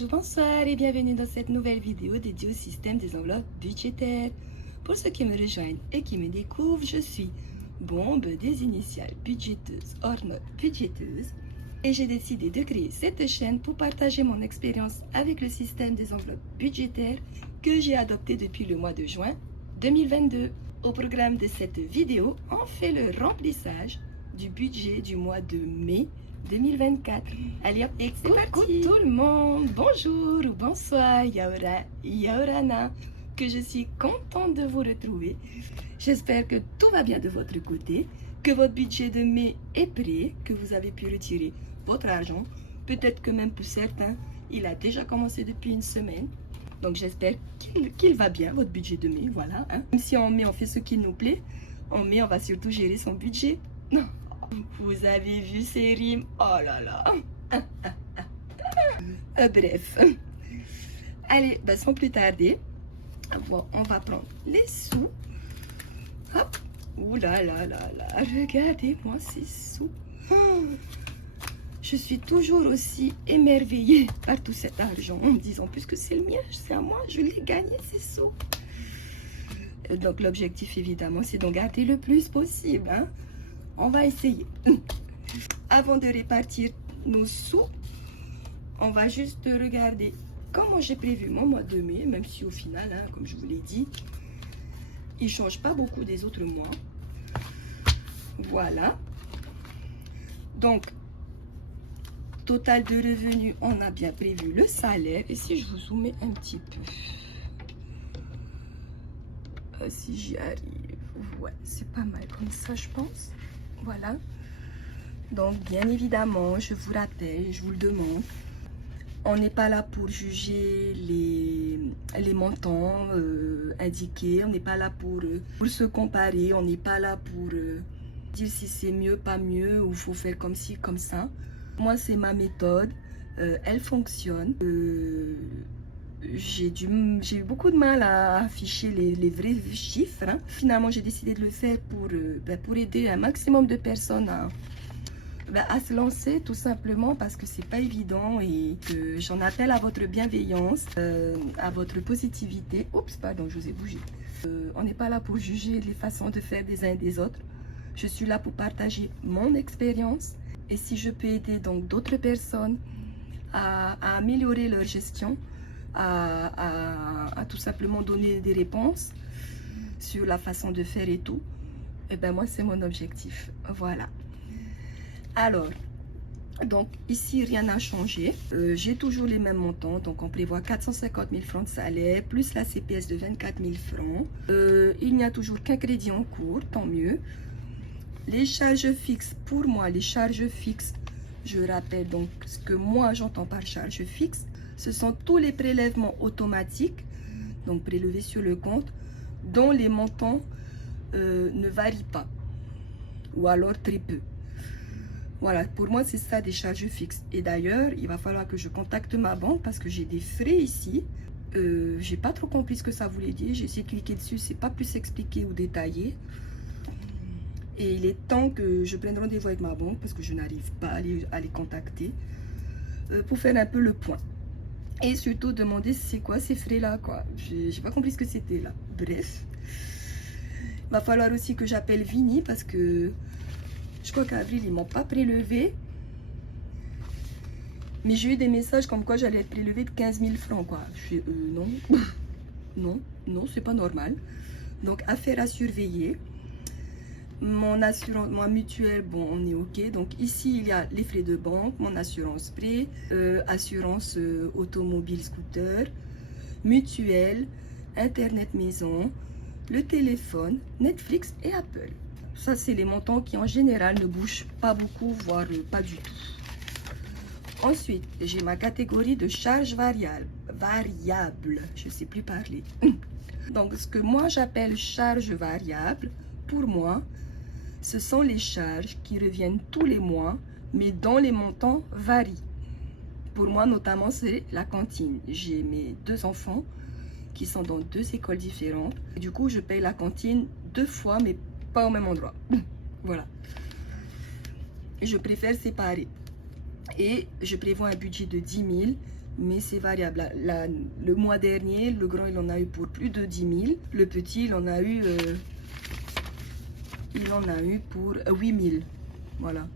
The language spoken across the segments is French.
Bonjour, bonsoir et bienvenue dans cette nouvelle vidéo dédiée au système des enveloppes budgétaires. Pour ceux qui me rejoignent et qui me découvrent, je suis Bombe des initiales budgéteuses hors note budgéteuse et j'ai décidé de créer cette chaîne pour partager mon expérience avec le système des enveloppes budgétaires que j'ai adopté depuis le mois de juin 2022. Au programme de cette vidéo, on fait le remplissage du budget du mois de mai 2024. Allez hop, et c'est parti. Coucou tout le monde, bonjour ou bonsoir, Yaora, Yaorana, que je suis contente de vous retrouver. J'espère que tout va bien de votre côté, que votre budget de mai est prêt, que vous avez pu retirer votre argent. Peut-être que même pour certains, il a déjà commencé depuis une semaine. Donc j'espère qu'il va bien, votre budget de mai, voilà. Hein. Même si en mai, on fait ce qui nous plaît, en mai, on va surtout gérer son budget. Non. Vous avez vu ces rimes? Oh là là. Bref. Allez, sans plus tarder, on va prendre les sous. Hop. Ouh là là là là. Regardez-moi ces sous. Oh. Je suis toujours aussi émerveillée par tout cet argent en me disant, puisque c'est le mien, c'est à moi, je l'ai gagné, ces sous. Donc l'objectif évidemment, c'est d'en garder le plus possible. Hein. On va essayer. Avant de répartir nos sous, on va juste regarder comment j'ai prévu mon mois de mai, même si au final, hein, comme je vous l'ai dit, il ne change pas beaucoup des autres mois. Voilà. Donc, total de revenus, on a bien prévu le salaire. Et si je vous zoome un petit peu, si j'y arrive, ouais, c'est pas mal comme ça, je pense. Voilà. Donc, bien évidemment, je vous rappelle, je vous le demande, on n'est pas là pour juger les montants indiqués. On n'est pas là pour se comparer. On n'est pas là pour dire si c'est mieux, pas mieux, ou faut faire comme ci, comme ça. Moi, c'est ma méthode. Elle fonctionne. J'ai eu beaucoup de mal à afficher les vrais chiffres. Hein. Finalement, j'ai décidé de le faire pour aider un maximum de personnes à se lancer, tout simplement parce que c'est pas évident et que j'en appelle à votre bienveillance, à votre positivité. Oups, pardon, je vous ai bougé. On n'est pas là pour juger les façons de faire des uns et des autres. Je suis là pour partager mon expérience et si je peux aider donc d'autres personnes à améliorer leur gestion, à tout simplement donner des réponses sur la façon de faire et tout, et ben moi c'est mon objectif. Voilà. Alors, donc ici rien n'a changé. J'ai toujours les mêmes montants. Donc on prévoit 450 000 francs de salaire plus la CPS de 24 000 francs. Il n'y a toujours qu'un crédit en cours, tant mieux. Les charges fixes, pour moi, les charges fixes, je rappelle donc ce que moi j'entends par charge fixe, ce sont tous les prélèvements automatiques, donc prélevés sur le compte, dont les montants ne varient pas, ou alors très peu. Voilà, pour moi, c'est ça des charges fixes. Et d'ailleurs, il va falloir que je contacte ma banque parce que j'ai des frais ici. J'ai pas trop compris ce que ça voulait dire. J'ai essayé de cliquer dessus, c'est pas plus expliqué ou détaillé. Et il est temps que je prenne rendez-vous avec ma banque parce que je n'arrive pas à les contacter pour faire un peu le point. Et surtout demander c'est quoi ces frais-là, quoi. J'ai pas compris ce que c'était là. Bref. Il va falloir aussi que j'appelle Vini parce que je crois qu'avril, ils m'ont pas prélevé. Mais j'ai eu des messages comme quoi j'allais être prélevé de 15 000 francs, quoi. Je fais, non. Non, c'est pas normal. Donc, affaire à surveiller. Mon assurance, mon mutuelle, bon, on est OK. Donc, ici, il y a les frais de banque, mon assurance prêt, assurance automobile, scooter, mutuelle, Internet maison, le téléphone, Netflix et Apple. Ça, c'est les montants qui, en général, ne bougent pas beaucoup, voire pas du tout. Ensuite, j'ai ma catégorie de charges variables. Je ne sais plus parler. Donc, ce que moi, j'appelle charges variables, pour moi, ce sont les charges qui reviennent tous les mois, mais dont les montants varient. Pour moi, notamment, c'est la cantine. J'ai mes 2 enfants qui sont dans 2 écoles différentes. Et du coup, je paye la cantine 2 fois, mais pas au même endroit. Voilà. Je préfère séparer. Et je prévois un budget de 10 000 mais c'est variable. Le mois dernier, le grand, il en a eu pour plus de 10 000. Le petit, il en a eu pour 8 000. Voilà.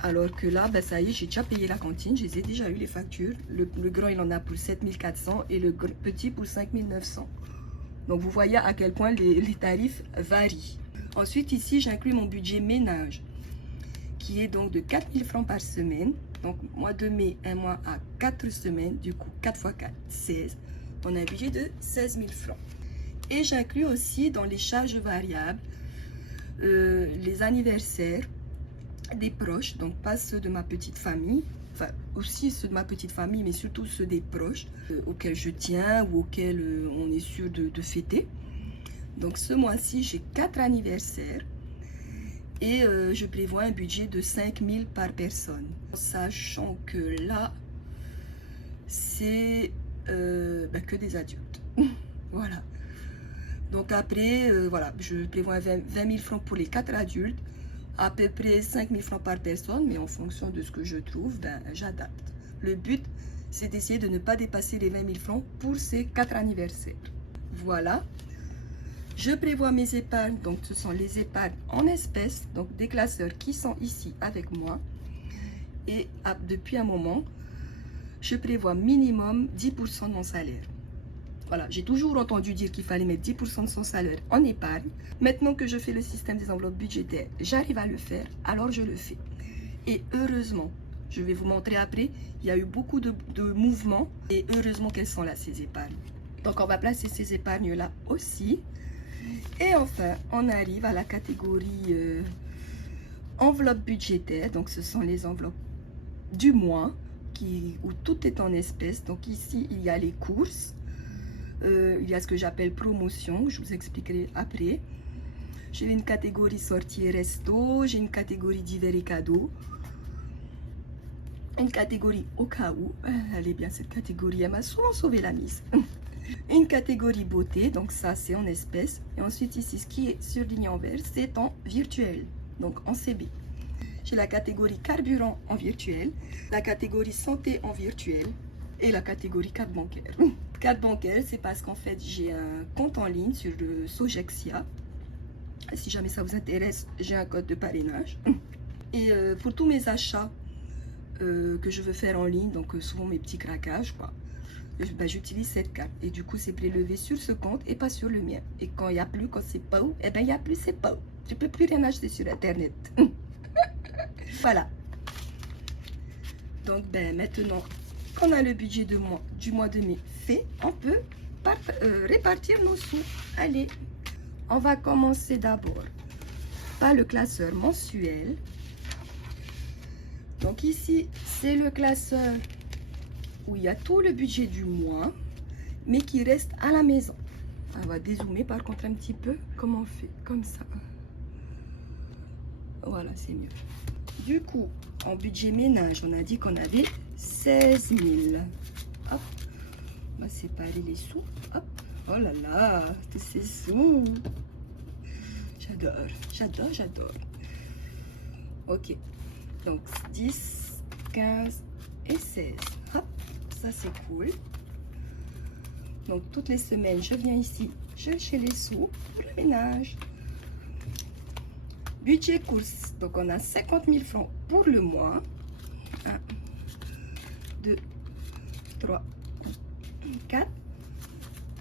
Alors que là, ben, ça y est, j'ai déjà payé la cantine. Je les ai déjà eu, les factures. Le grand, il en a pour 7 400 et le petit pour 5 900. Donc, vous voyez à quel point les tarifs varient. Ensuite, ici, j'inclus mon budget ménage, qui est donc de 4 000 francs par semaine. Donc, mois de mai, un mois à 4 semaines. Du coup, 4 x 4, 16. On a un budget de 16 000 francs. Et j'inclus aussi dans les charges variables les anniversaires des proches. Donc, pas ceux de ma petite famille. Enfin, aussi ceux de ma petite famille, mais surtout ceux des proches auxquels je tiens ou auxquels on est sûr de fêter. Donc, ce mois-ci, j'ai 4 anniversaires. Et je prévois un budget de 5 000 par personne. Sachant que là, c'est que des adultes. Voilà. Donc après, voilà, je prévois 20 000 francs pour les 4 adultes. À peu près 5 000 francs par personne. Mais en fonction de ce que je trouve, j'adapte. Le but, c'est d'essayer de ne pas dépasser les 20 000 francs pour ces 4 anniversaires. Voilà. Je prévois mes épargnes, donc ce sont les épargnes en espèces, donc des classeurs qui sont ici avec moi. Et depuis un moment, je prévois minimum 10% de mon salaire. Voilà, j'ai toujours entendu dire qu'il fallait mettre 10% de son salaire en épargne. Maintenant que je fais le système des enveloppes budgétaires, j'arrive à le faire, alors je le fais. Et heureusement, je vais vous montrer après, il y a eu beaucoup de mouvements et heureusement qu'elles sont là, ces épargnes. Donc on va placer ces épargnes-là aussi. Et enfin, on arrive à la catégorie enveloppe budgétaire. Donc, ce sont les enveloppes du mois où tout est en espèces. Donc, ici, il y a les courses. Il y a ce que j'appelle promotion. Je vous expliquerai après. J'ai une catégorie sortie et resto. J'ai une catégorie divers et cadeaux. Une catégorie au cas où. Elle est bien, cette catégorie. Elle m'a souvent sauvé la mise. Une catégorie beauté, donc ça c'est en espèces. Et ensuite ici, ce qui est surligné en vert, c'est en virtuel, donc en CB. J'ai la catégorie carburant en virtuel, la catégorie santé en virtuel et la catégorie carte bancaire. Carte bancaire, c'est parce qu'en fait j'ai un compte en ligne sur le Sogexia. Si jamais ça vous intéresse, j'ai un code de parrainage. Et pour tous mes achats que je veux faire en ligne, donc souvent mes petits craquages, quoi. J'utilise cette carte et du coup c'est prélevé sur ce compte et pas sur le mien. Et quand il n'y a plus, quand c'est pas où, il n'y a plus, c'est pas où. Je peux plus rien acheter sur internet. Voilà. Donc maintenant qu'on a le budget du mois de mai fait, on peut répartir nos sous. Allez, on va commencer d'abord par le classeur mensuel. Donc ici c'est le classeur où il y a tout le budget du mois, mais qui reste à la maison. On va dézoomer par contre un petit peu. Comment on fait? Comme ça. Voilà, c'est mieux. Du coup, en budget ménage, on a dit qu'on avait 16 000. Hop. On va séparer les sous. Hop. Oh là là, tous ces sous. J'adore, j'adore, j'adore. Ok. Donc, 10, 15 et 16. Hop. Ça c'est cool. Donc toutes les semaines je viens ici chercher les sous pour le ménage. Budget course, donc on a 50 000 francs pour le mois. 1, 2, 3, 4.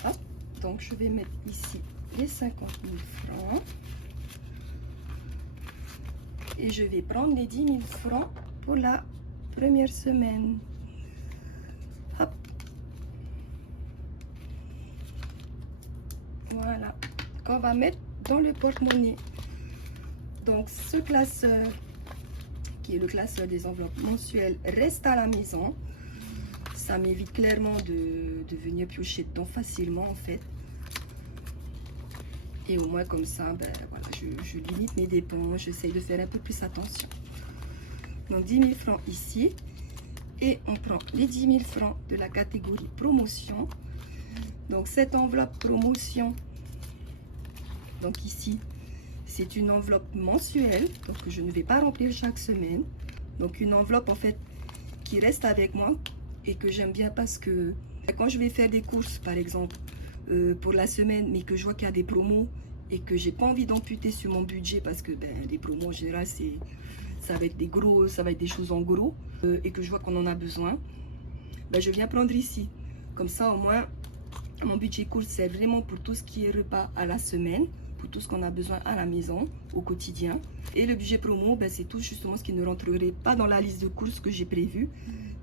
Hop. Donc je vais mettre ici les 50 000 francs et je vais prendre les 10 000 francs pour la première semaine. Hop. Voilà, qu'on va mettre dans le porte-monnaie. Donc ce classeur, qui est le classeur des enveloppes mensuelles, reste à la maison. Ça m'évite clairement de venir piocher dedans facilement en fait. Et au moins comme ça, voilà, je limite mes dépenses, j'essaye de faire un peu plus attention. Donc 10 000 francs ici. Et on prend les 10 000 francs de la catégorie promotion. Donc cette enveloppe promotion, donc ici, c'est une enveloppe mensuelle, donc je ne vais pas remplir chaque semaine. Donc une enveloppe en fait qui reste avec moi et que j'aime bien parce que quand je vais faire des courses, par exemple, pour la semaine, mais que je vois qu'il y a des promos et que j'ai pas envie d'amputer sur mon budget parce que les promos en général, ça va être des gros, ça va être des choses en gros et que je vois qu'on en a besoin, je viens prendre ici. Comme ça, au moins, mon budget course, c'est vraiment pour tout ce qui est repas à la semaine, pour tout ce qu'on a besoin à la maison, au quotidien. Et le budget promo, c'est tout justement ce qui ne rentrerait pas dans la liste de courses que j'ai prévue,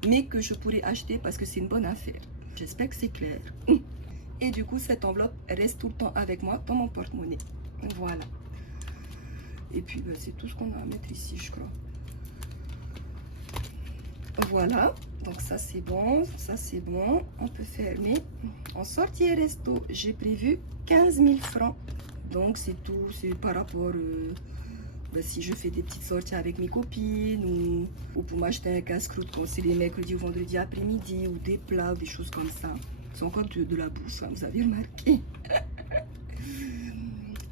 mais que je pourrais acheter parce que c'est une bonne affaire. J'espère que c'est clair. Et du coup, cette enveloppe reste tout le temps avec moi dans mon porte-monnaie. Voilà. Et puis, c'est tout ce qu'on a à mettre ici, je crois. Voilà. Donc ça, c'est bon. Ça, c'est bon. On peut fermer. En sortie et resto, j'ai prévu 15 000 francs. Donc, c'est tout. C'est par rapport... si je fais des petites sorties avec mes copines ou pour m'acheter un casse-croûte quand c'est les mercredis ou vendredis après-midi ou des plats ou des choses comme ça. C'est encore de la bouffe, hein, vous avez remarqué.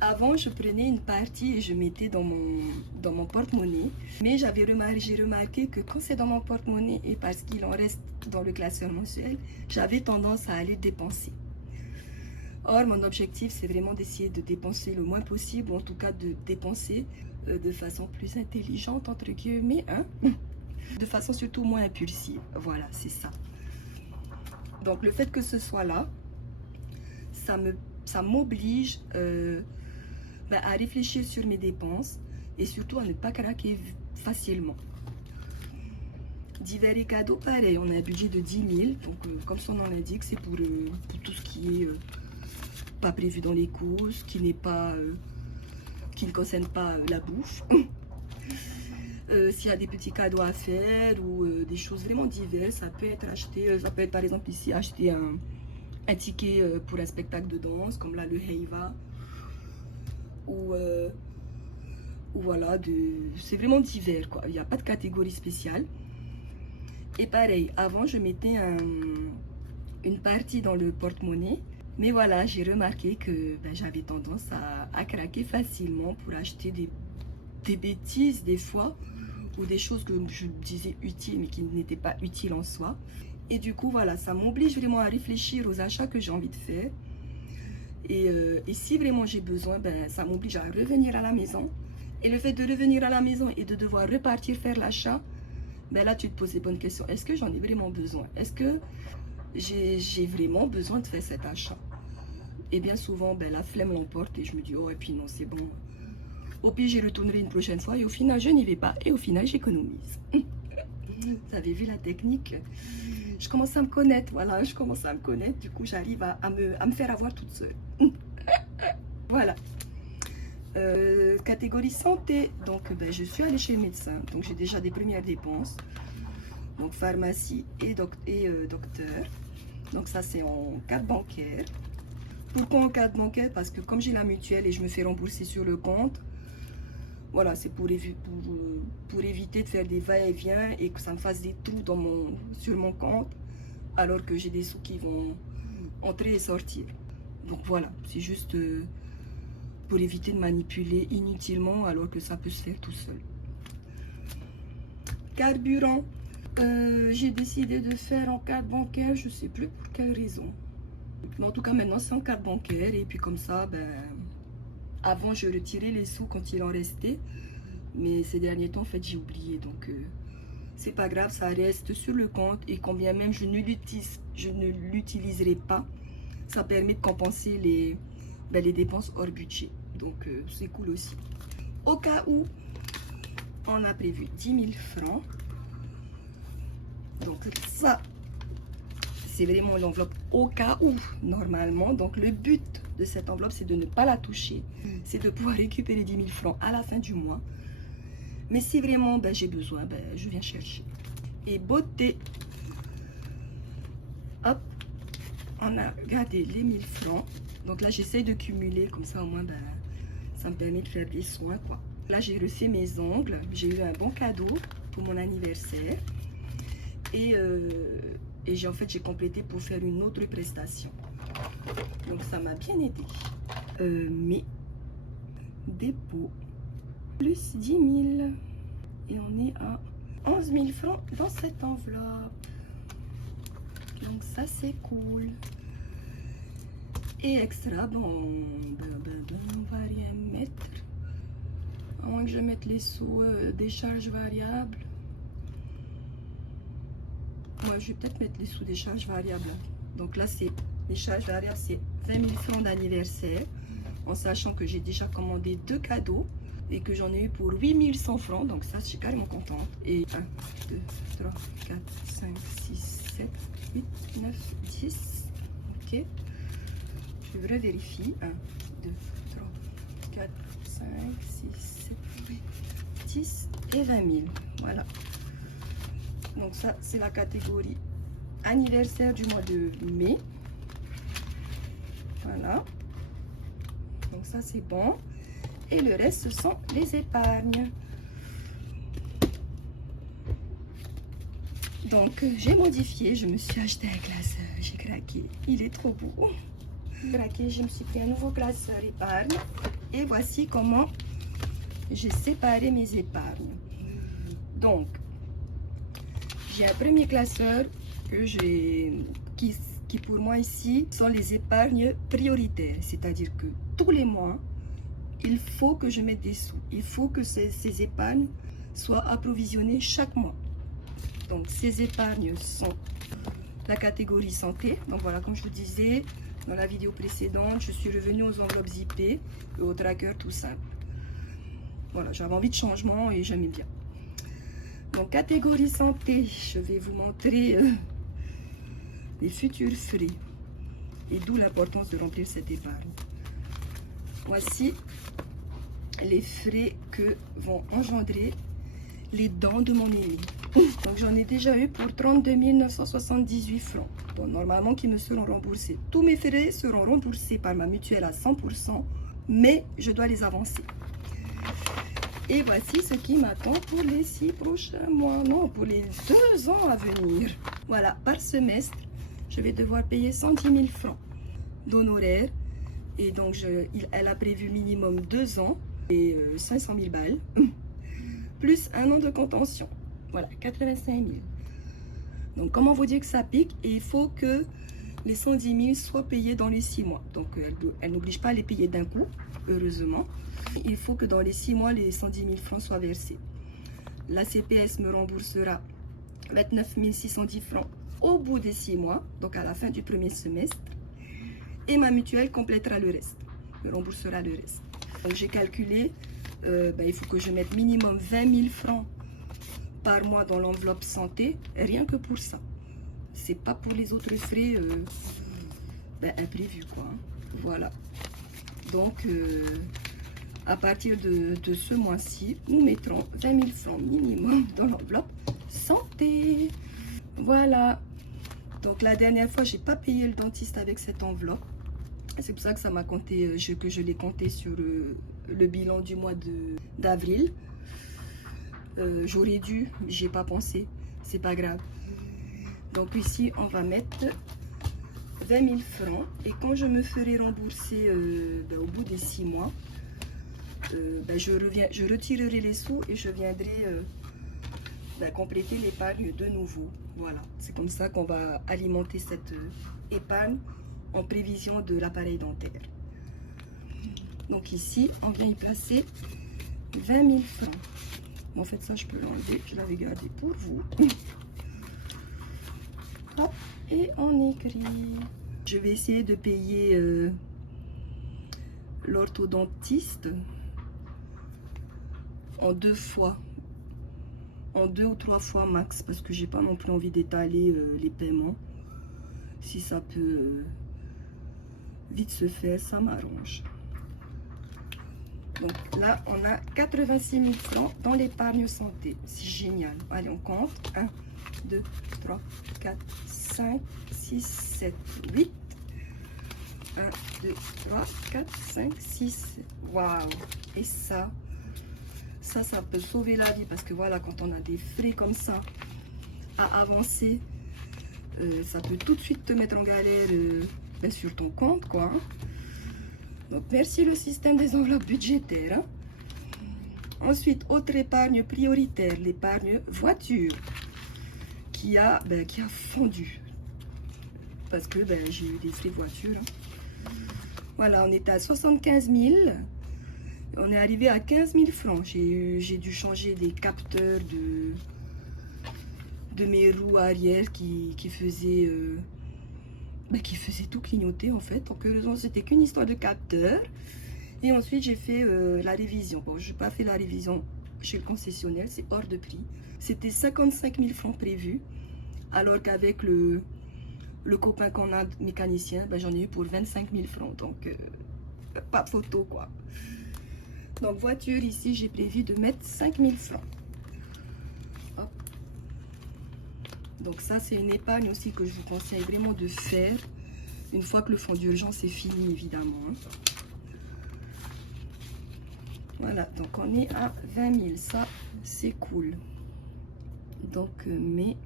Avant, je prenais une partie et je mettais dans mon porte-monnaie. Mais j'ai remarqué que quand c'est dans mon porte-monnaie et parce qu'il en reste dans le classeur mensuel, j'avais tendance à aller dépenser. Or, mon objectif, c'est vraiment d'essayer de dépenser le moins possible, ou en tout cas de dépenser de façon plus intelligente, entre guillemets, hein, de façon surtout moins impulsive. Voilà, c'est ça. Donc, le fait que ce soit là, ça m'oblige à réfléchir sur mes dépenses et surtout à ne pas craquer facilement. Divers et cadeaux, pareil, on a un budget de 10 000. Donc, comme son nom l'indique, c'est pour tout ce qui est pas prévu dans les courses, qui ne concerne pas la bouffe. S'il y a des petits cadeaux à faire ou des choses vraiment diverses, ça peut être acheté, ça peut être par exemple ici acheter un ticket pour un spectacle de danse, comme là le Heiva, ou voilà, c'est vraiment divers quoi, il n'y a pas de catégorie spéciale. Et pareil, avant je mettais une partie dans le porte-monnaie, mais voilà, j'ai remarqué que j'avais tendance à craquer facilement pour acheter des bêtises des fois, ou des choses que je disais utiles mais qui n'étaient pas utiles en soi. Et du coup, voilà, ça m'oblige vraiment à réfléchir aux achats que j'ai envie de faire. Et si vraiment j'ai besoin, ça m'oblige à revenir à la maison. Et le fait de revenir à la maison et de devoir repartir faire l'achat, là, tu te poses les bonnes questions. Est-ce que j'en ai vraiment besoin? Est-ce que j'ai vraiment besoin de faire cet achat? Et bien souvent, la flemme l'emporte et je me dis, oh, et puis non, c'est bon. Au pire, j'y retournerai une prochaine fois et au final, je n'y vais pas. Et au final, j'économise. Vous avez vu la technique? Je commence à me connaître, voilà, je commence à me connaître. Du coup, j'arrive à me faire avoir toute seule. Voilà. Catégorie santé. Donc, je suis allée chez le médecin. Donc, j'ai déjà des premières dépenses. Donc, pharmacie et docteur. Donc, ça, c'est en carte bancaire. Pourquoi en carte bancaire? Parce que comme j'ai la mutuelle et je me fais rembourser sur le compte, voilà, c'est pour éviter de faire des va-et-vient et que ça me fasse des trous sur mon compte, alors que j'ai des sous qui vont entrer et sortir. Donc voilà, c'est juste pour éviter de manipuler inutilement, alors que ça peut se faire tout seul. Carburant, j'ai décidé de faire en carte bancaire, je ne sais plus pour quelle raison. Mais en tout cas, maintenant, c'est en carte bancaire. Et puis comme ça, avant, je retirais les sous quand il en restait. Mais ces derniers temps, en fait, j'ai oublié. Donc, c'est pas grave, ça reste sur le compte. Et quand bien même je ne l'utiliserai pas, ça permet de compenser les dépenses hors budget. Donc, c'est cool aussi. Au cas où, on a prévu 10 000 francs. Donc, ça, c'est vraiment l'enveloppe au cas où, normalement. Donc, le but de cette enveloppe, c'est de ne pas la toucher. C'est de pouvoir récupérer 10 000 francs à la fin du mois. Mais si vraiment j'ai besoin, je viens chercher. Et beauté. Hop. On a gardé les 1000 francs. Donc là, j'essaie de cumuler. Comme ça, au moins, ça me permet de faire des soins, quoi. Là, j'ai refait mes ongles. J'ai eu un bon cadeau pour mon anniversaire. Et j'ai complété pour faire une autre prestation. Donc ça m'a bien aidé. Mes dépôts plus 10 000 et on est à 11 11 000 francs dans cette enveloppe. Donc ça c'est cool. Et extra, bon, on va rien mettre. À moins que je mette les sous des charges variables. Moi, je vais peut-être mettre les sous des charges variables. Donc là, c'est les charges variables, c'est 20 000 francs d'anniversaire. En sachant que j'ai déjà commandé 2 cadeaux et que j'en ai eu pour 8 100 francs. Donc ça, je suis carrément contente. Et 1, 2, 3, 4, 5, 6, 7, 8, 9, 10. Ok. Je vérifie. 1, 2, 3, 4, 5, 6, 7, 8, 10 et 20 000. Voilà. Donc ça, c'est la catégorie anniversaire du mois de mai. Voilà. Donc ça, c'est bon. Et le reste, ce sont les épargnes. Donc, j'ai modifié. Je me suis acheté un classeur. J'ai craqué. Il est trop beau. J'ai craqué. Je me suis pris un nouveau classeur épargne. Et voici comment j'ai séparé mes épargnes. Donc, j'ai un premier classeur que qui pour moi ici sont les épargnes prioritaires. C'est-à-dire que tous les mois, il faut que je mette des sous. Il faut que ces épargnes soient approvisionnées chaque mois. Donc ces épargnes sont la catégorie santé. Donc voilà, comme je vous disais dans la vidéo précédente, je suis revenue aux enveloppes zippées et au tracker tout simple. Voilà, j'avais envie de changement et j'aimais bien. Donc catégorie santé, je vais vous montrer les futurs frais et d'où l'importance de remplir cette épargne. Voici les frais que vont engendrer les dents de mon aîné. Donc j'en ai déjà eu pour 32 978 francs. Donc normalement qui me seront remboursés. Tous mes frais seront remboursés par ma mutuelle à 100%, mais je dois les avancer. Et voici ce qui m'attend pour les 6 prochains mois, non, pour les 2 ans à venir. Voilà, par semestre, je vais devoir payer 110 000 francs d'honoraires. Et donc, elle a prévu minimum 2 ans et 500 000 balles, plus 1 an de contention. Voilà, 85 000. Donc, comment vous dire que ça pique? Et il faut que les 110 000 soient payés dans les 6 mois. Donc, elle n'oblige pas à les payer d'un coup, heureusement. Il faut que dans les 6 mois, les 110 000 francs soient versés. La CPS me remboursera 29 610 francs au bout des 6 mois, donc à la fin du premier semestre. Et ma mutuelle complétera le reste, me remboursera le reste. Donc j'ai calculé, il faut que je mette minimum 20 000 francs par mois dans l'enveloppe santé, rien que pour ça. C'est pas pour les autres frais imprévus, quoi. Voilà. Donc, à partir de ce mois-ci, nous mettrons 20 000 francs minimum dans l'enveloppe santé. Voilà. Donc, la dernière fois, j'ai pas payé le dentiste avec cette enveloppe. C'est pour ça que ça m'a compté, que je l'ai compté sur le bilan du mois d'avril. J'aurais dû, j'ai pas pensé. C'est pas grave. Donc, ici, on va mettre 20 000 francs. Et quand je me ferai rembourser au bout des 6 mois, je retirerai les sous et je viendrai compléter l'épargne de nouveau. Voilà, c'est comme ça qu'on va alimenter cette épargne en prévision de l'appareil dentaire. Donc ici, on vient y placer 20 000 francs. En fait, ça, je peux l'enlever. Je l'avais gardé pour vous. Hop, et on écrit. Je vais essayer de payer l'orthodontiste en 2 fois. En 2 ou 3 fois max, parce que j'ai pas non plus envie d'étaler les paiements. Si ça peut vite se faire, ça m'arrange. Donc là, on a 86 000 francs dans l'épargne santé. C'est génial. Allez, on compte. 1, 2, 3, 4, 5, 6, 7, 8. 1, 2, 3, 4, 5, 6. Waouh! Et ça peut sauver la vie. Parce que voilà, quand on a des frais comme ça à avancer, ça peut tout de suite te mettre en galère sur ton compte, quoi. Donc, merci le système des enveloppes budgétaires. Hein. Ensuite, autre épargne prioritaire, l'épargne voiture, qui a fondu. Parce que j'ai eu des frais de voiture. Hein. Voilà, on était à 75 000. On est arrivé à 15 000 francs. J'ai dû changer des capteurs de mes roues arrière qui faisaient tout clignoter en fait. Donc heureusement, c'était qu'une histoire de capteurs. Et ensuite, j'ai fait la révision. Bon, je n'ai pas fait la révision chez le concessionnaire, c'est hors de prix. C'était 55 000 francs prévus, alors qu'avec le copain qu'on a, mécanicien, j'en ai eu pour 25 000 francs. Donc, pas de photo, quoi. Donc, voiture, ici, j'ai prévu de mettre 5 000 francs. Hop. Donc, ça, c'est une épargne aussi que je vous conseille vraiment de faire une fois que le fonds d'urgence est fini, évidemment. Hein. Voilà, donc on est à 20 000, ça c'est cool. Donc mes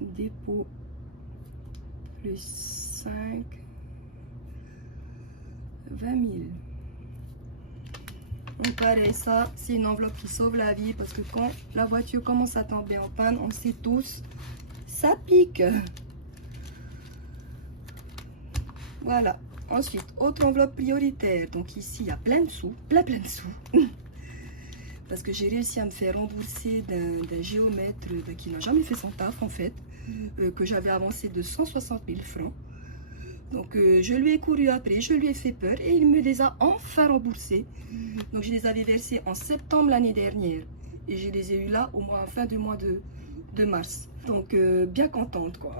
dépôts plus 5, 20 000. Donc pareil, ça c'est une enveloppe qui sauve la vie parce que quand la voiture commence à tomber en panne, on sait tous, ça pique. Voilà. Ensuite, autre enveloppe prioritaire. Donc ici, il y a plein de sous, plein de sous. Parce que j'ai réussi à me faire rembourser d'un géomètre qui n'a jamais fait son taf en fait. Que j'avais avancé de 160 000 francs. Donc je lui ai couru après, je lui ai fait peur et il me les a enfin remboursés. Donc je les avais versés en septembre l'année dernière. Et je les ai eu là en fin du mois de mars. Donc bien contente quoi.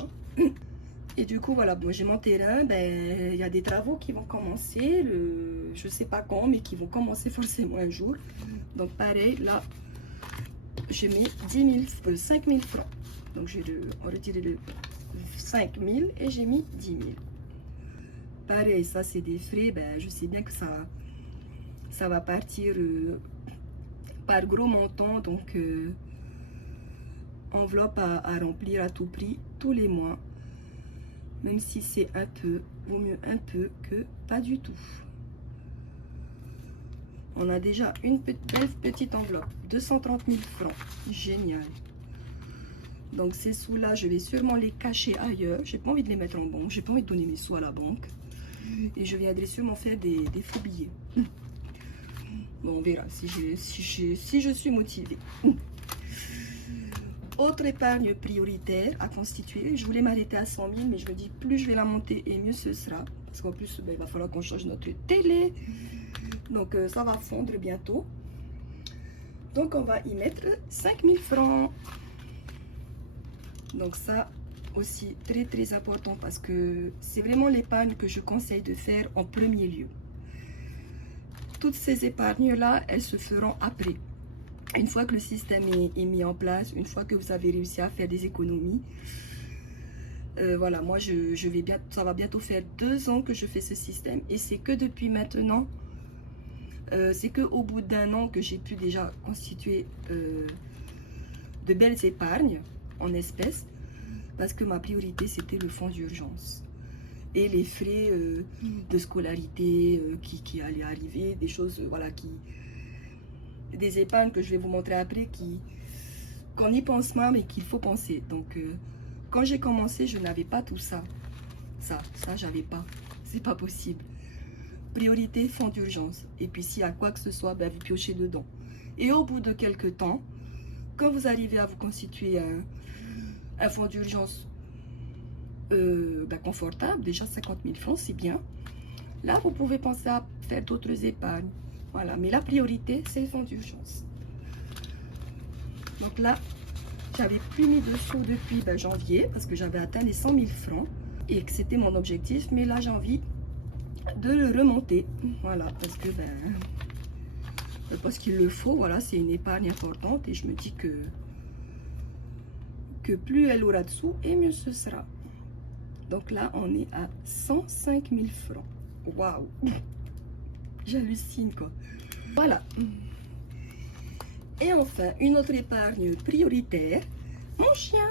Et du coup, voilà, bon, j'ai mon terrain, il y a des travaux qui vont commencer, je ne sais pas quand, mais qui vont commencer forcément un jour. Donc pareil, là, j'ai mis 5 000 francs. Donc j'ai retiré le 5 000 et j'ai mis 10 000. Pareil, ça c'est des frais, je sais bien que ça va partir par gros montant, donc enveloppe à remplir à tout prix tous les mois. Même si c'est un peu, vaut mieux un peu que pas du tout. On a déjà une belle petite enveloppe, 230 000 francs. Génial. Donc ces sous-là, je vais sûrement les cacher ailleurs. J'ai pas envie de les mettre en banque. J'ai pas envie de donner mes sous à la banque. Et je viendrai sûrement faire des faux billets. Bon, on verra si je suis motivée. Autre épargne prioritaire à constituer. Je voulais m'arrêter à 100 000, mais je me dis plus je vais la monter et mieux ce sera. Parce qu'en plus, il va falloir qu'on change notre télé. Donc, ça va fondre bientôt. Donc, on va y mettre 5 000 francs. Donc, ça aussi, très important parce que c'est vraiment l'épargne que je conseille de faire en premier lieu. Toutes ces épargnes-là, elles se feront après. Une fois que le système est mis en place, une fois que vous avez réussi à faire des économies, voilà, moi ça va bientôt faire 2 ans que je fais ce système et c'est que depuis maintenant, c'est que au bout d'1 an que j'ai pu déjà constituer de belles épargnes en espèces parce que ma priorité c'était le fonds d'urgence et les frais de scolarité qui allaient arriver, des choses voilà des épargnes que je vais vous montrer après qu'on n'y pense pas mais qu'il faut penser. Donc quand j'ai commencé je n'avais pas tout ça. Ça j'avais pas, c'est pas possible. Priorité fonds d'urgence et puis s'il y a quoi que ce soit vous piochez dedans. Et au bout de quelques temps, quand vous arrivez à vous constituer un fonds d'urgence confortable, déjà 50 000 francs c'est bien, là vous pouvez penser à faire d'autres épargnes. Voilà, mais la priorité, c'est le fonds d'urgence. Donc là, j'avais plus mis de sous depuis janvier parce que j'avais atteint les 100 000 francs et que c'était mon objectif. Mais là, j'ai envie de le remonter. Voilà, parce qu'il le faut. Voilà, c'est une épargne importante et je me dis que plus elle aura de sous et mieux ce sera. Donc là, on est à 105 000 francs. Waouh! J'hallucine quoi. Voilà. Et enfin, une autre épargne prioritaire, mon chien.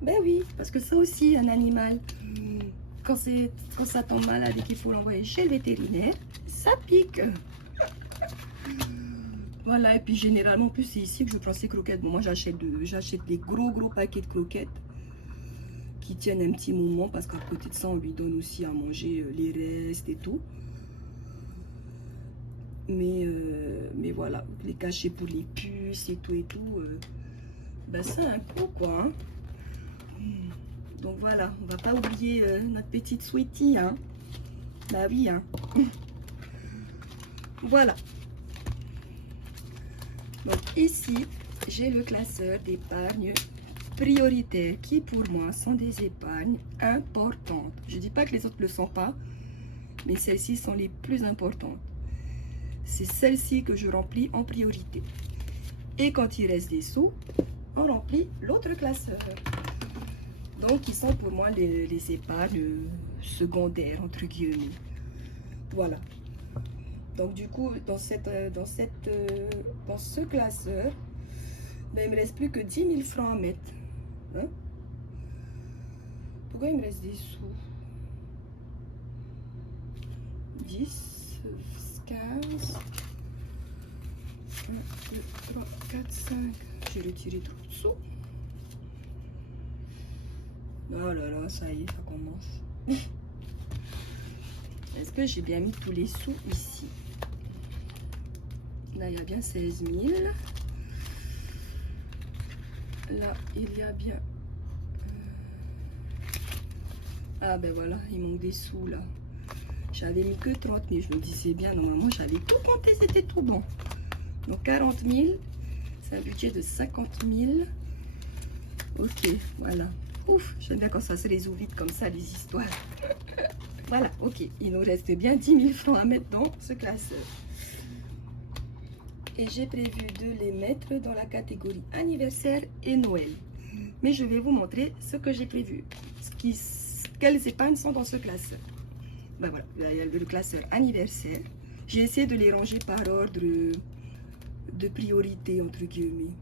Ben oui, parce que ça aussi, un animal, quand ça tombe malade et qu'il faut l'envoyer chez le vétérinaire, ça pique. Voilà, et puis généralement, plus c'est ici que je prends ces croquettes. Bon, moi j'achète des gros paquets de croquettes qui tiennent un petit moment, parce qu'à côté de ça, on lui donne aussi à manger les restes et tout. Mais voilà, les cacher pour les puces et tout ben c'est un coup quoi. Hein. Donc voilà, on va pas oublier notre petite sweetie. Hein. Bah oui, hein. Voilà. Donc ici, j'ai le classeur d'épargne prioritaire qui pour moi sont des épargnes importantes. Je dis pas que les autres ne le sont pas, mais celles-ci sont les plus importantes. C'est celles-ci que je remplis en priorité. Et quand il reste des sous, on remplit l'autre classeur. Donc, ils sont pour moi les épargnes secondaires, entre guillemets. Voilà. Donc, du coup, dans ce classeur, ben, il ne me reste plus que 10 000 francs à mettre. Hein? Pourquoi il me reste des sous? 10, 15, 1, 2, 3, 4, 5. J'ai retiré trop de sous. Oh là là, ça y est, ça commence. Est-ce que j'ai bien mis tous les sous ici? Là, il y a bien 16 000. Là, il y a bien... Ah ben voilà, il manque des sous là. J'avais mis que 30 000. Je me disais bien, normalement, j'avais tout compté, c'était tout bon. Donc 40 000, c'est un budget de 50 000. Ok, voilà. Ouf, j'aime bien quand ça se résout vite comme ça, les histoires. Voilà, ok. Il nous reste bien 10 000 francs à mettre dans ce classeur. Et j'ai prévu de les mettre dans la catégorie anniversaire et Noël. Mais je vais vous montrer ce que j'ai prévu. Quelles épargnes sont dans ce classeur. Ben voilà, il y a le classeur anniversaire. J'ai essayé de les ranger par ordre de priorité, entre guillemets.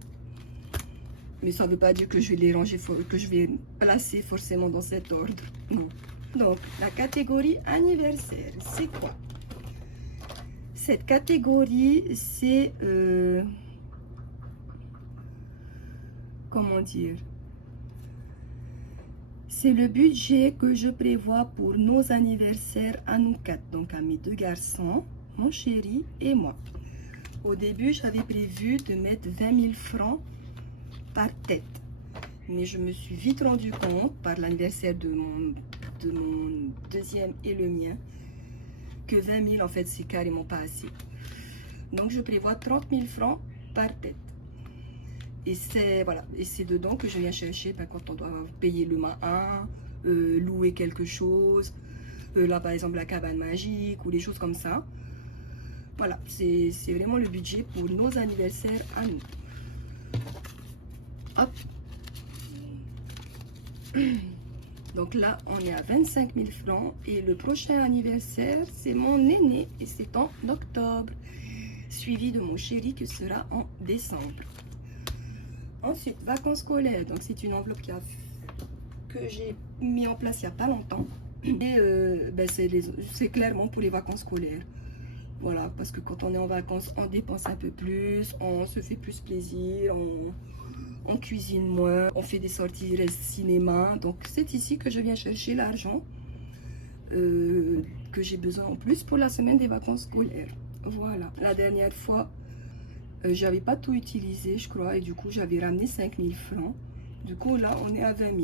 Mais ça ne veut pas dire que je vais les ranger, que je vais placer forcément dans cet ordre. Non. Donc, la catégorie anniversaire, c'est quoi? Cette catégorie, c'est... comment dire? C'est le budget que je prévois pour nos anniversaires à nous quatre. Donc, à mes deux garçons, mon chéri et moi. Au début, j'avais prévu de mettre 20 000 francs par tête. Mais je me suis vite rendu compte, par l'anniversaire de mon deuxième et le mien, que 20 000, en fait, c'est carrément pas assez. Donc, je prévois 30 000 francs par tête. Et c'est voilà, et c'est dedans que je viens chercher ben, quand on doit payer le main, louer quelque chose. Là, par exemple, la cabane magique ou des choses comme ça. Voilà, c'est vraiment le budget pour nos anniversaires à nous. Hop. Donc là, on est à 25 000 francs. Et le prochain anniversaire, c'est mon aîné. Et c'est en octobre. Suivi de mon chéri qui sera en décembre. Ensuite, vacances scolaires. Donc, c'est une enveloppe que j'ai mis en place il n'y a pas longtemps. Et ben, c'est clairement pour les vacances scolaires. Voilà, parce que quand on est en vacances, on dépense un peu plus, on se fait plus plaisir, on cuisine moins, on fait des sorties cinéma. Donc, c'est ici que je viens chercher l'argent que j'ai besoin en plus pour la semaine des vacances scolaires. Voilà, la dernière fois, j'avais pas tout utilisé, je crois, et du coup, j'avais ramené 5 000 francs. Du coup, là, on est à 20 000.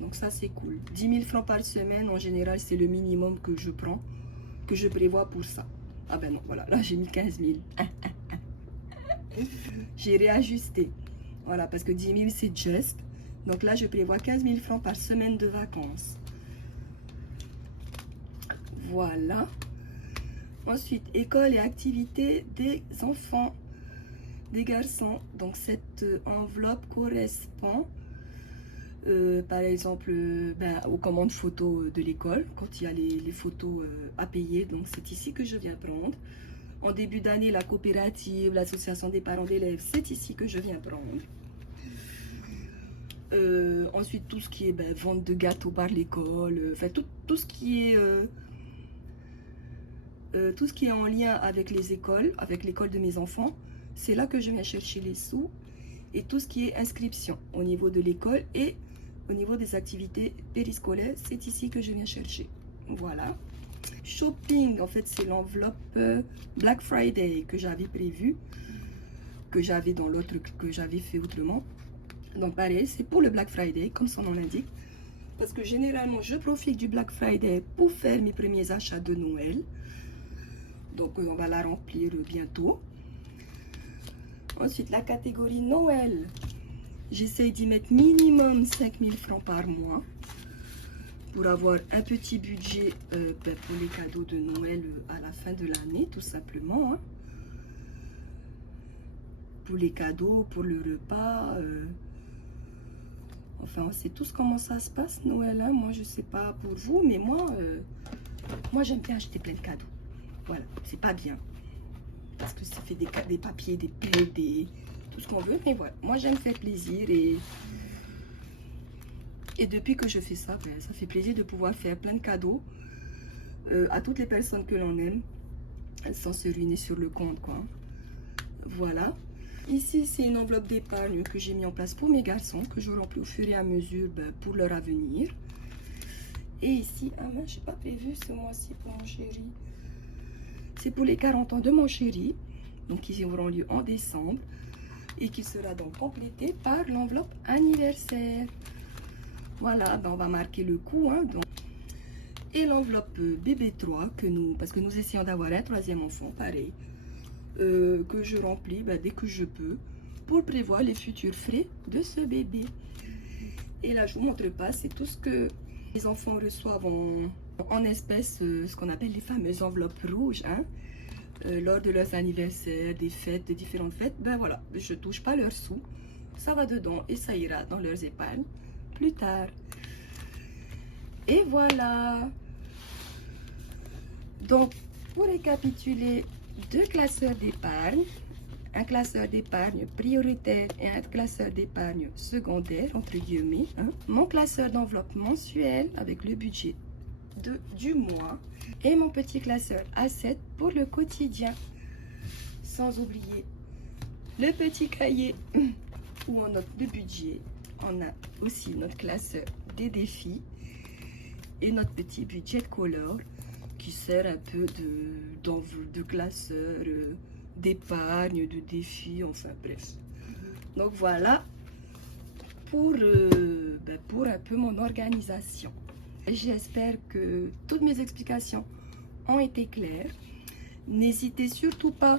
Donc, ça, c'est cool. 10 000 francs par semaine, en général, c'est le minimum que je prends, que je prévois pour ça. Ah ben non, voilà, là, j'ai mis 15 000. J'ai réajusté. Voilà, parce que 10 000, c'est juste. Donc là, je prévois 15 000 francs par semaine de vacances. Voilà. Ensuite, école et activités des enfants, des garçons. Donc, cette enveloppe correspond, par exemple, ben, aux commandes photos de l'école, quand il y a les photos à payer. Donc, c'est ici que je viens prendre. En début d'année, la coopérative, l'association des parents d'élèves, c'est ici que je viens prendre. Ensuite, tout ce qui est ben, vente de gâteaux par l'école, enfin tout ce qui est tout ce qui est en lien avec les écoles, avec l'école de mes enfants, c'est là que je viens chercher les sous. Et tout ce qui est inscription au niveau de l'école et au niveau des activités périscolaires, c'est ici que je viens chercher. Voilà. Shopping, en fait, c'est l'enveloppe Black Friday que j'avais prévu, que j'avais dans l'autre, que j'avais fait autrement. Donc pareil, c'est pour le Black Friday, comme son nom l'indique. Parce que généralement, je profite du Black Friday pour faire mes premiers achats de Noël. Donc on va la remplir bientôt. Ensuite, la catégorie Noël. J'essaie d'y mettre minimum 5000 francs par mois pour avoir un petit budget pour les cadeaux de Noël à la fin de l'année, tout simplement. Hein. Pour les cadeaux, pour le repas. Enfin, on sait tous comment ça se passe, Noël. Hein. Moi, je sais pas pour vous, mais moi j'aime bien acheter plein de cadeaux. Voilà, c'est pas bien. Parce que ça fait des papiers, des pelles, tout ce qu'on veut. Mais voilà, moi j'aime faire plaisir et depuis que je fais ça, ben, ça fait plaisir de pouvoir faire plein de cadeaux à toutes les personnes que l'on aime sans se ruiner sur le compte, quoi. Voilà. Ici, c'est une enveloppe d'épargne que j'ai mis en place pour mes garçons, que je remplis au fur et à mesure pour leur avenir. Et ici, ah ben, je n'ai pas prévu ce mois-ci pour mon chéri. C'est pour les 40 ans de mon chéri, donc qui auront lieu en décembre et qui sera donc complété par l'enveloppe anniversaire. Voilà, ben on va marquer le coup. Hein, donc. Et l'enveloppe bébé 3, parce que nous essayons d'avoir un troisième enfant, pareil, que je remplis dès que je peux pour prévoir les futurs frais de ce bébé. Et là, je vous montre pas, c'est tout ce que les enfants reçoivent en espèces, ce qu'on appelle les fameuses enveloppes rouges, hein, lors de leurs anniversaires, des fêtes, de différentes fêtes. Ben voilà, je touche pas leurs sous, ça va dedans et ça ira dans leurs épargnes plus tard. Et voilà. Donc, pour récapituler, 2 classeurs d'épargne, un classeur d'épargne prioritaire et un classeur d'épargne secondaire, entre guillemets. Hein. Mon classeur d'enveloppe mensuelle avec le budget du mois et mon petit classeur A7 pour le quotidien. Sans oublier le petit cahier où on note le budget. On a aussi notre classeur des défis et notre petit budget color qui sert un peu de classeur d'épargne, de défis, enfin bref. Donc voilà pour un peu mon organisation. J'espère que toutes mes explications ont été claires. N'hésitez surtout pas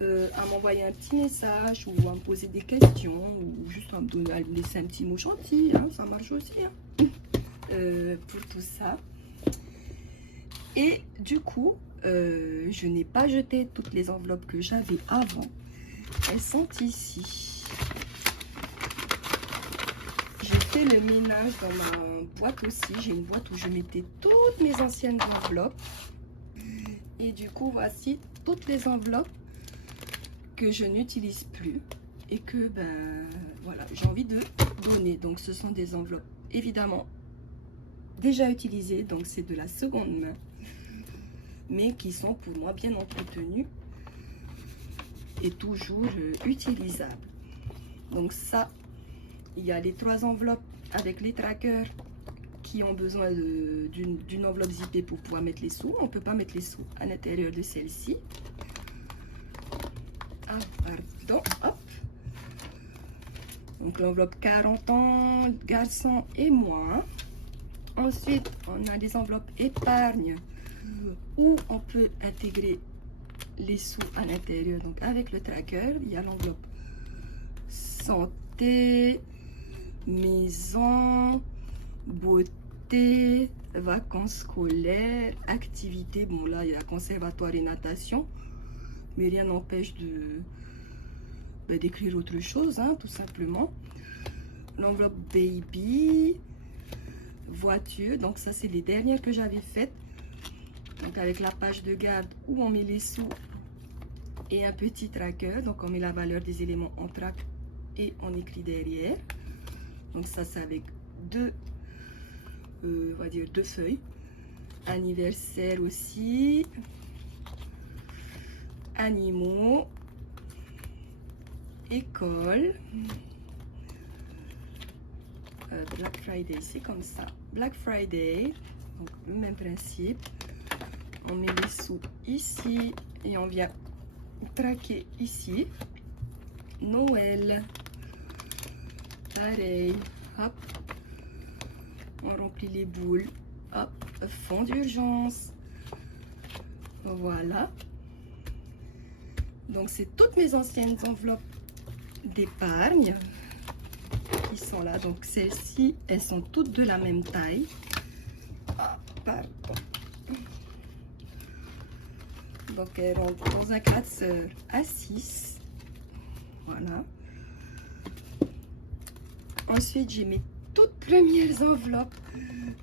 à m'envoyer un petit message ou à me poser des questions ou juste à me laisser un petit mot gentil, hein, ça marche aussi hein, pour tout ça. Et du coup, je n'ai pas jeté toutes les enveloppes que j'avais avant. Elles sont ici. J'ai fait le ménage dans ma boîte aussi. J'ai une boîte où je mettais toutes mes anciennes enveloppes. Et du coup, voici toutes les enveloppes que je n'utilise plus. Et que, voilà, j'ai envie de donner. Donc, ce sont des enveloppes, évidemment, déjà utilisées. Donc, c'est de la seconde main. Mais qui sont pour moi bien entretenues et toujours utilisables. Donc ça, il y a les 3 enveloppes avec les trackers qui ont besoin d'une enveloppe zippée pour pouvoir mettre les sous. On ne peut pas mettre les sous à l'intérieur de celle-ci. Ah, pardon, hop. Donc l'enveloppe 40 ans, garçon et moi. Ensuite, on a des enveloppes épargne où on peut intégrer les sous à l'intérieur. Donc avec le tracker, il y a l'enveloppe santé, maison, beauté, vacances scolaires, activités. Bon là, il y a conservatoire et natation, mais rien n'empêche d'écrire autre chose, hein, tout simplement. L'enveloppe baby, voiture. Donc ça, c'est les dernières que j'avais faites. Donc avec la page de garde où on met les sous et un petit tracker. Donc on met la valeur des éléments en track et on écrit derrière. Donc ça c'est avec on va dire 2 feuilles. Anniversaire aussi. animaux, école, Black Friday, c'est comme ça. Black Friday, donc le même principe. On met les sous ici et on vient traquer ici. Noël, pareil, hop, on remplit les boules, hop, fonds d'urgence, voilà. Donc c'est toutes mes anciennes enveloppes d'épargne qui sont là. Donc celles-ci, elles sont toutes de la même taille. Ah, pardon. Donc elles rentrent dans un classeur à 6. Voilà. Ensuite, j'ai mes toutes premières enveloppes,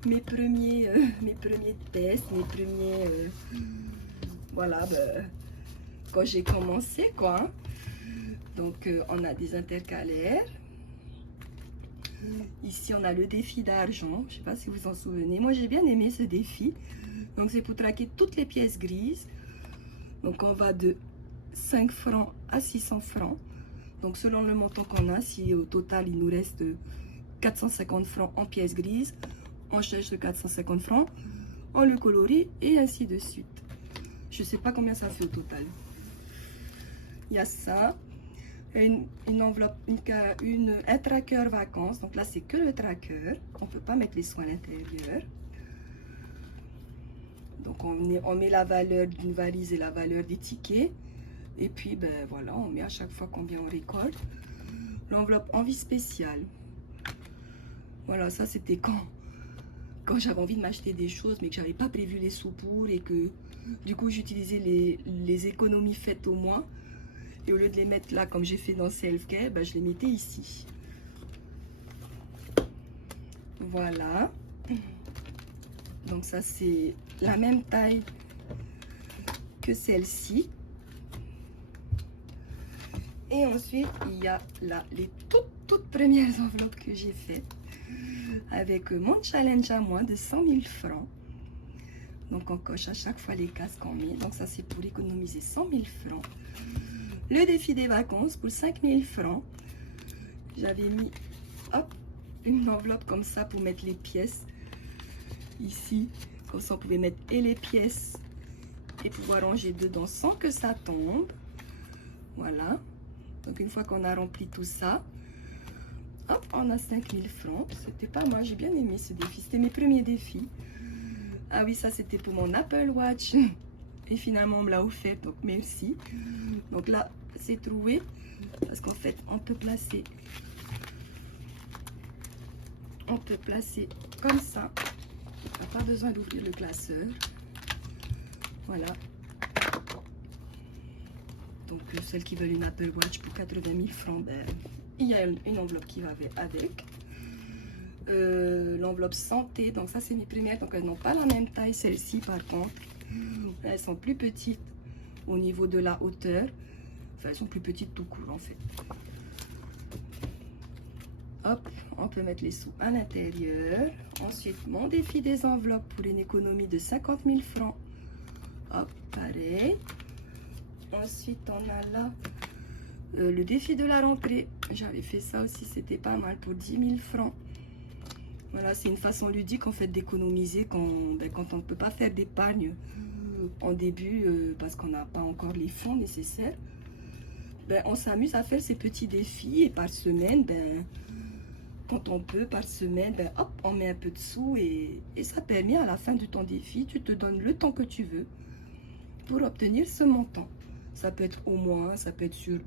mes premiers tests, mes premiers... voilà, ben, quand j'ai commencé, quoi. Donc, on a des intercalaires. Ici, on a le défi d'argent. Je ne sais pas si vous en souvenez. Moi, j'ai bien aimé ce défi. Donc, c'est pour traquer toutes les pièces grises. Donc, on va de 5 francs à 600 francs. Donc, selon le montant qu'on a, si au total, il nous reste 450 francs en pièces grises, on cherche le 450 francs, on le colorie et ainsi de suite. Je ne sais pas combien ça fait au total. Il y a ça. Une enveloppe, un tracker vacances. Donc là, c'est que le tracker. On ne peut pas mettre les sous à l'intérieur. Donc, on met la valeur d'une valise et la valeur des tickets. Et puis, ben voilà, on met à chaque fois combien on récolte. L'enveloppe envie spéciale. Voilà, ça, c'était quand j'avais envie de m'acheter des choses, mais que j'avais pas prévu les sous pour et que, du coup, j'utilisais les économies faites au mois. Et au lieu de les mettre là, comme j'ai fait dans Self-Care, ben, je les mettais ici. Voilà. Donc ça, c'est la même taille que celle-ci. Et ensuite, il y a là les toutes premières enveloppes que j'ai faites avec mon challenge à moi de 100 000 francs. Donc, on coche à chaque fois les cases qu'on met. Donc, ça, c'est pour économiser 100 000 francs. Le défi des vacances pour 5 000 francs. J'avais mis, hop, une enveloppe comme ça pour mettre les pièces. Ici, comme ça, on pouvait mettre et les pièces et pouvoir ranger dedans sans que ça tombe. Voilà. Donc, une fois qu'on a rempli tout ça, hop, on a 5 000 francs. C'était pas mal, j'ai bien aimé ce défi. C'était mes premiers défis. Ah oui, ça, c'était pour mon Apple Watch. Et finalement, on me l'a offert, donc merci. Donc là, c'est trouvé. Parce qu'en fait, on peut placer comme ça. On n'a pas besoin d'ouvrir le classeur. Voilà. Donc, celles qui veulent une Apple Watch pour 80 000 francs, ben, il y a une enveloppe qui va avec. L'enveloppe santé, donc ça, c'est mes premières. Donc, elles n'ont pas la même taille. Celles-ci, par contre, elles sont plus petites au niveau de la hauteur. Enfin, elles sont plus petites tout court, en fait. Hop, on peut mettre les sous à l'intérieur. Ensuite, mon défi des enveloppes pour une économie de 50 000 francs. Hop, pareil. Ensuite, on a là le défi de la rentrée. J'avais fait ça aussi, c'était pas mal pour 10 000 francs. Voilà, c'est une façon ludique en fait d'économiser quand on ne peut pas faire d'épargne en début parce qu'on n'a pas encore les fonds nécessaires. Ben, on s'amuse à faire ces petits défis et par semaine, ben, quand on peut, par semaine, ben, hop, on met un peu de sous et ça permet à la fin de ton défi, tu te donnes le temps que tu veux pour obtenir ce montant. Ça peut être au mois, ça peut être sur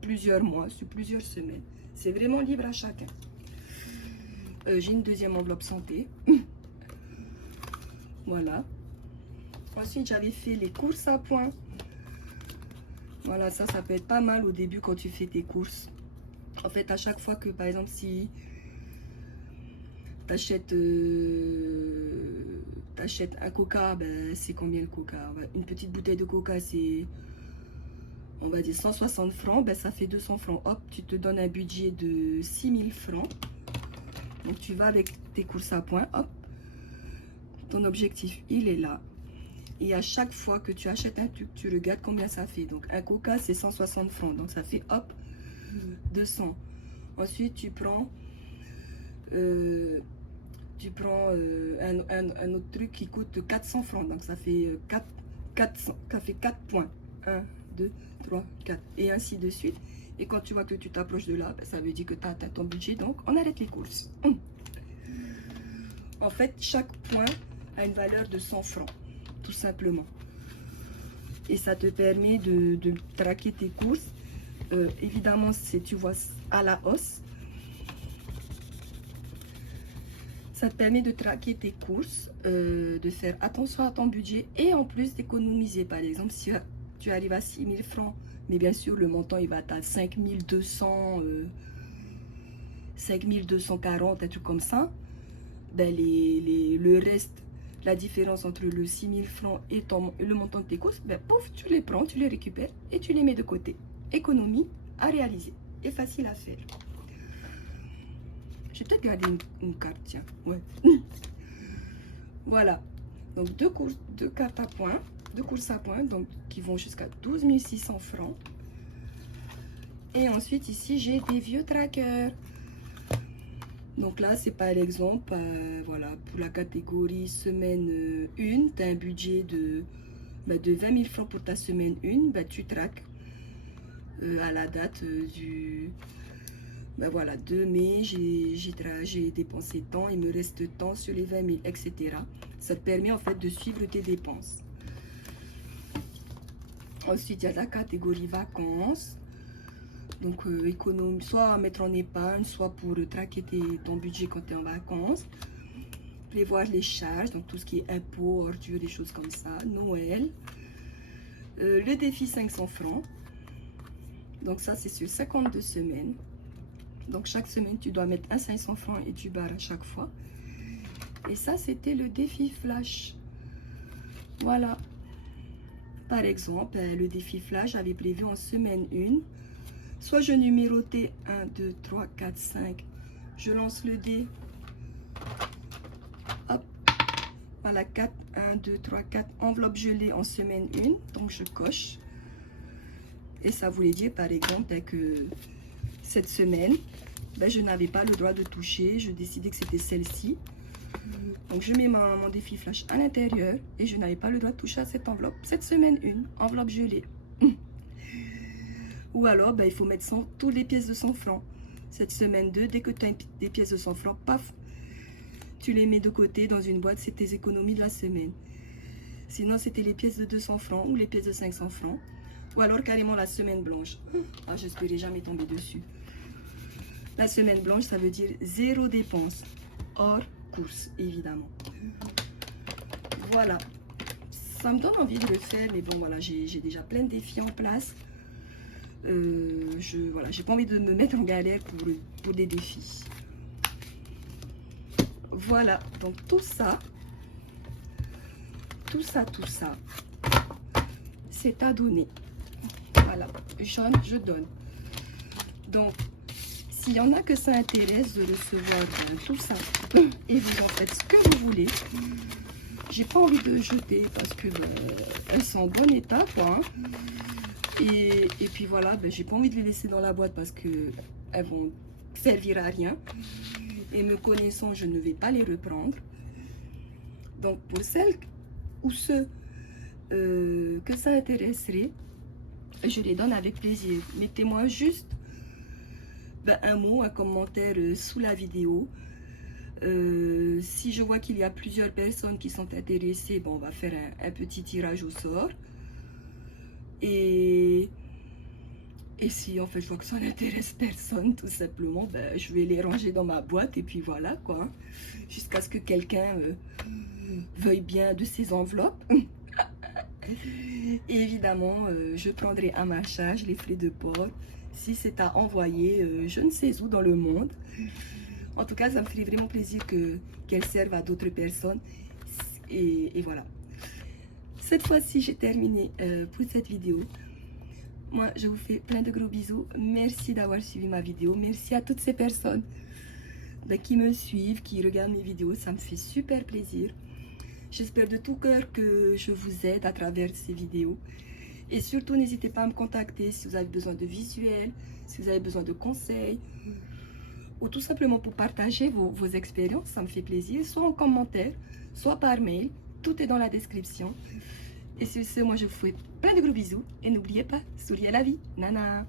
plusieurs mois, sur plusieurs semaines. C'est vraiment libre à chacun. J'ai une deuxième enveloppe santé. Voilà. Ensuite, j'avais fait les courses à points. Voilà, ça peut être pas mal au début quand tu fais tes courses. En fait, à chaque fois que, par exemple, si tu achètes un coca, ben, c'est combien le coca? Une petite bouteille de coca, c'est, on va dire, 160 francs. Ben, ça fait 200 francs. Hop, tu te donnes un budget de 6 000 francs. Donc, tu vas avec tes courses à points. Hop, ton objectif, il est là. Et à chaque fois que tu achètes un truc, tu regardes combien ça fait. Donc un coca, c'est 160 francs. Donc ça fait, hop, 200. Ensuite, tu prends un autre truc qui coûte 400 francs. Donc ça fait 4 points. 1, 2, 3, 4. Et ainsi de suite. Et quand tu vois que tu t'approches de là, ben, ça veut dire que tu as atteint ton budget. Donc on arrête les courses. En fait, chaque point a une valeur de 100 francs. Tout simplement. Et ça te permet de traquer tes courses. Évidemment, si tu vois à la hausse, ça te permet de traquer tes courses, de faire attention à ton budget et en plus d'économiser. Par exemple, si tu arrives à 6 000 francs, mais bien sûr, le montant il va à 5 200, 5 240, un truc comme ça. Ben, le reste, la différence entre le 6 000 francs et le montant de tes courses, ben, pouf, tu les prends, tu les récupères et tu les mets de côté. Économie à réaliser et facile à faire. Je vais peut-être garder une carte, tiens. Ouais. Voilà. Donc, deux cartes à points, deux courses à points, donc qui vont jusqu'à 12 600 francs. Et ensuite, ici, j'ai des vieux trackers. Donc là, c'est par exemple, voilà, pour la catégorie semaine 1, tu as un budget de 20 000 francs pour ta semaine 1, bah, tu traques à la date du... Ben voilà, 2 mai, j'ai dépensé tant, il me reste tant sur les 20 000, etc. Ça te permet en fait de suivre tes dépenses. Ensuite, il y a la catégorie vacances. Donc, économie, soit à mettre en épargne, soit pour traquer ton budget quand tu es en vacances. Prévoir les charges, donc tout ce qui est impôts, ordures, des choses comme ça. Noël. Le défi 500 francs. Donc ça, c'est sur 52 semaines. Donc chaque semaine, tu dois mettre un 500 francs et tu barres à chaque fois. Et ça, c'était le défi flash. Voilà. Par exemple, le défi flash avait prévu en semaine 1. Soit je numérotais 1, 2, 3, 4, 5. Je lance le dé. Hop. Voilà, 4, 1, 2, 3, 4. Enveloppe gelée en semaine 1. Donc je coche. Et ça voulait dire par exemple que cette semaine, ben, je n'avais pas le droit de toucher. Je décidais que c'était celle-ci. Donc je mets mon défi flash à l'intérieur et je n'avais pas le droit de toucher à cette enveloppe. Cette semaine 1, enveloppe gelée. Ou alors, ben, il faut mettre toutes les pièces de 100 francs. Cette semaine 2, dès que tu as des pièces de 100 francs, paf, tu les mets de côté dans une boîte, c'est tes économies de la semaine. Sinon, c'était les pièces de 200 francs ou les pièces de 500 francs. Ou alors carrément la semaine blanche. Ah, j'espérais jamais tomber dessus. La semaine blanche, ça veut dire 0 dépense. Hors course, évidemment. Voilà. Ça me donne envie de le faire, mais bon, voilà, j'ai déjà plein de défis en place. Voilà, j'ai pas envie de me mettre en galère pour des défis. Voilà, donc tout ça, c'est à donner. Voilà, je donne. Donc, s'il y en a que ça intéresse de recevoir tout ça, et vous en faites ce que vous voulez, j'ai pas envie de jeter parce que elles sont en bon état, quoi. Hein. Et puis voilà, j'ai pas envie de les laisser dans la boîte parce que elles vont servir à rien. Et me connaissant, je ne vais pas les reprendre. Donc pour celles ou ceux que ça intéresserait, je les donne avec plaisir. Mettez-moi juste un mot, un commentaire sous la vidéo. Si je vois qu'il y a plusieurs personnes qui sont intéressées, bon, on va faire un petit tirage au sort. Et si en fait je vois que ça n'intéresse personne, tout simplement, je vais les ranger dans ma boîte et puis voilà quoi. Jusqu'à ce que quelqu'un veuille bien de ces enveloppes. Et évidemment, je prendrai à ma charge les frais de port si c'est à envoyer je ne sais où dans le monde. En tout cas, ça me ferait vraiment plaisir qu'elles servent à d'autres personnes. Et voilà. Cette fois-ci, j'ai terminé pour cette vidéo. Moi, je vous fais plein de gros bisous. Merci d'avoir suivi ma vidéo. Merci à toutes ces personnes qui me suivent, qui regardent mes vidéos. Ça me fait super plaisir. J'espère de tout cœur que je vous aide à travers ces vidéos. Et surtout, n'hésitez pas à me contacter si vous avez besoin de visuels, si vous avez besoin de conseils, ou tout simplement pour partager vos expériences, ça me fait plaisir, soit en commentaire, soit par mail. Tout est dans la description. Et sur ce, moi je vous fais plein de gros bisous. Et n'oubliez pas, souriez à la vie. Nana.